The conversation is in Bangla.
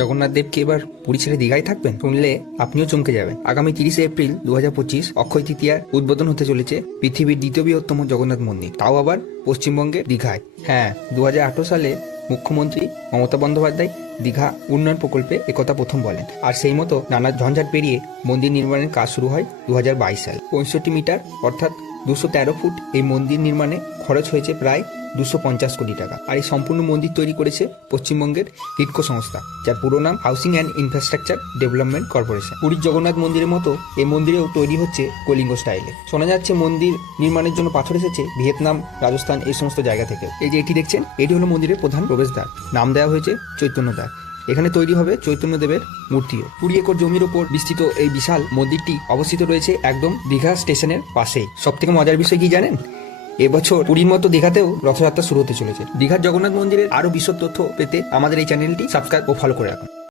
জগন্নাথ দেবকে এবার পুরী ছেড়ে দীঘায় থাকবেন শুনলে আপনিও চমকে যাবেন। আগামী 30শে এপ্রিল 2025 অক্ষয় তৃতীয়ার উদ্বোধন হতে চলেছে পৃথিবীর দ্বিতীয় বৃহত্তম জগন্নাথ মন্দির, তাও আবার পশ্চিমবঙ্গের দীঘায়। হ্যাঁ, 2018 সালে মুখ্যমন্ত্রী মমতা বন্দ্যোপাধ্যায় দীঘা উন্নয়ন প্রকল্পে একথা প্রথম বলেন, আর সেই মতো নানা ঝঞ্ঝাট পেরিয়ে মন্দির নির্মাণের কাজ শুরু হয় 2022 সালে। 65 মিটার অর্থাৎ 213 ফুট এই মন্দির নির্মাণে খরচ হয়েছে প্রায় 250 কোটি টাকা। আর এই সম্পূর্ণ মন্দির তৈরি করেছে পশ্চিমবঙ্গের হিডকো সংস্থা, যার পুরো নাম housing and infrastructure development corporation. পুরীর জগন্নাথ মন্দিরের মতো এই মন্দিরেও তৈরি হচ্ছে কলিঙ্গ স্টাইলে। শোনা যাচ্ছে মন্দির নির্মাণের জন্য পাথর এসেছে ভিয়েতনাম, রাজস্থান এই সমস্ত জায়গা থেকে। এই যে এটি দেখছেন, এটি হলো মন্দিরের প্রধান প্রবেশদ্বার, নাম দেওয়া হয়েছে চৈতন্যদ্বার। এখানে তৈরি হবে চৈতন্যদেবের মূর্তিও। 20 একর জমির ওপর বিস্তৃত এই বিশাল মন্দিরটি অবস্থিত রয়েছে একদম দীঘা স্টেশনের পাশেই। সব থেকে মজার বিষয় কি জানেন? এবছর পুরীর মতো দীঘাতেও রথযাত্রা শুরু হতে চলেছে। দীঘার জগন্নাথ মন্দিরের আরো বিশদ তথ্য পেতে আমাদের এই চ্যানেলটি সাবস্ক্রাইব ও ফলো করে রাখুন।